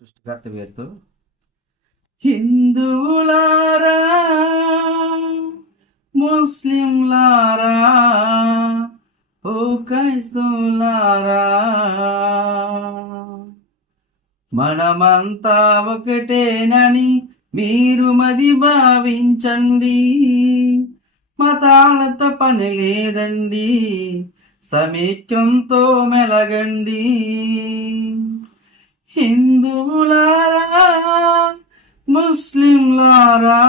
సృష్టికర్త పేరుతో హిందువులారా ముస్లింలారా ఓ క్రైస్తవులారా మనమంతా ఒకటేనని మీరు మది భావించండి. మతాలతో పని లేదండి, సమైక్యంతో మెలగండి. హిందువులారా ముస్లింలారా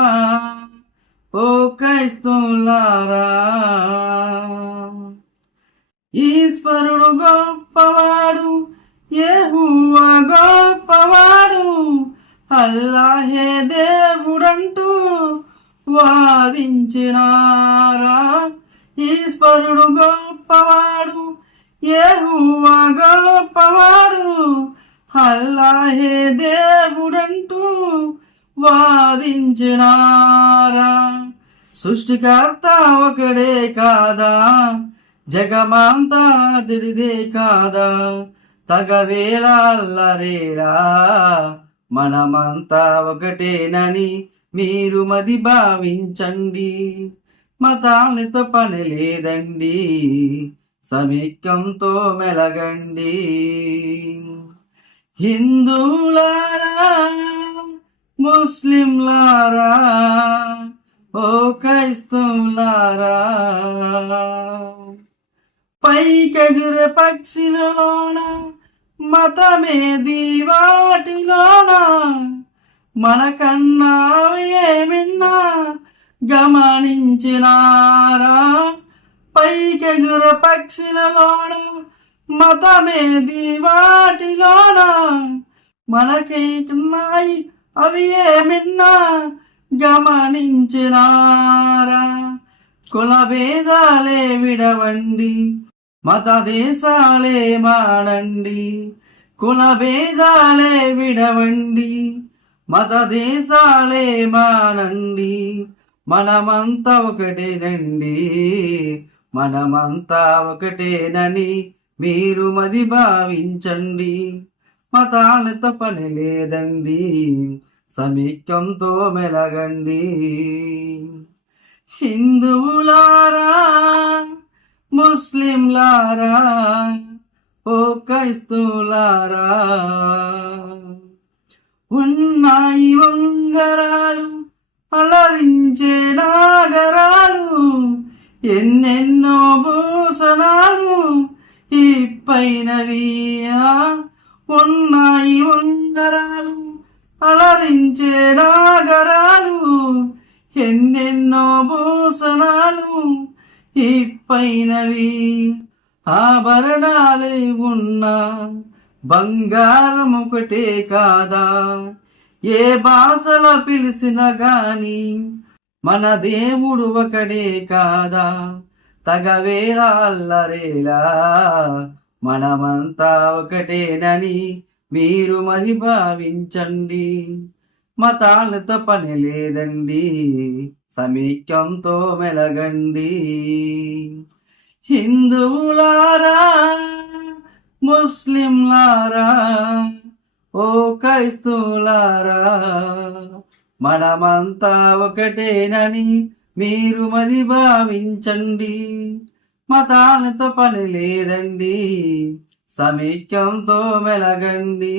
ఓ క్రైస్తవులారా, ఈశ్వరుడు గొప్పవాడు, యెహోవా గొప్పవాడు, అల్లాహే దేవుడంటూ వాదించినారా. ఈశ్వరుడు గొప్పవాడు, యెహోవా గొప్పవాడు, అల్లాహే దేవుడంటూ వాదించినారా. సృష్టికర్త ఒకడే కాదా, జగమంతా అతడిదే కాదా, తగవేలా అల్లరేలా మనమంతా ఒకటేనని మీరు మది భావించండి. మతాలతో పని లేదండి, సమైక్యంతో మెలగండి. హిందువులారా ముస్లింలారా ఓ క్రైస్తవులారా, పైకెగురే పక్షులలోన మతమేది వాటిలోన, మనకన్నా ఏమిన్నా గమనించినారా. పైకెగురే పక్షులలోన మతమేది వాటిలోన, మనకేకున్నాయి అవి ఏమిన్నా గమనించినారా. కుల భేదాలే విడవండి, మత దేశాలే మాడండి. కుల భేదాలే విడవండి, మత దేశాలే మానండి. మనమంతా ఒకటేనండి, మనమంతా ఒకటేనని మీరు మది భావించండి. మతాలతో పని లేదండి, సమైక్యంతో మెలగండి. హిందువులారా ముస్లింలారా ఓ క్రైస్తవులారా, ఉన్నాయి ఉంగరాలు అలరించే నాగరాలు, ఎన్నెన్నో భూషణాలు ఈ పైనవియా. ఉన్నాయి ఉంగరాలు అలరించే నాగరాలు, ఎన్నెన్నో భూషణాలు ఈ పైనవి. ఆభరణాలే ఉన్నా బంగారం ఒకటే కాదా, ఏ భాషలో పిలిచినా గాని మన దేవుడు ఒకడే కాదా, తగవేలా అల్లరేలా మనమంతా ఒకటేనని మీరు మరి భావించండి. మతాలతో పని లేదండి, సమైక్యంతో మెలగండి. హిందువులారా ముస్లింలారా ఓ క్రైస్తవులారా, మనమంతా ఒకటేనని మీరు మది భావించండి. మతాలతో పని లేదండి, సమైక్యంతో మెలగండి.